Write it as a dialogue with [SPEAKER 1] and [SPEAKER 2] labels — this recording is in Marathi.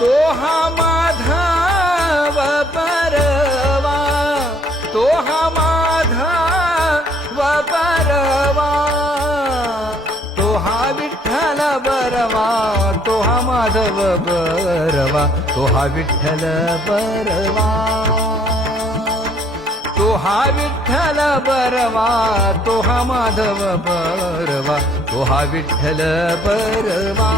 [SPEAKER 1] तो हा माधव परवा तो हा माधव परवा तो हा विठ्ठल बरवा तो हा माधव बरवा तो हा विठ्ठल बरवा तो हा विठ्ठल बरवा तो हा माधव बरवा तो हा विठ्ठल बरवा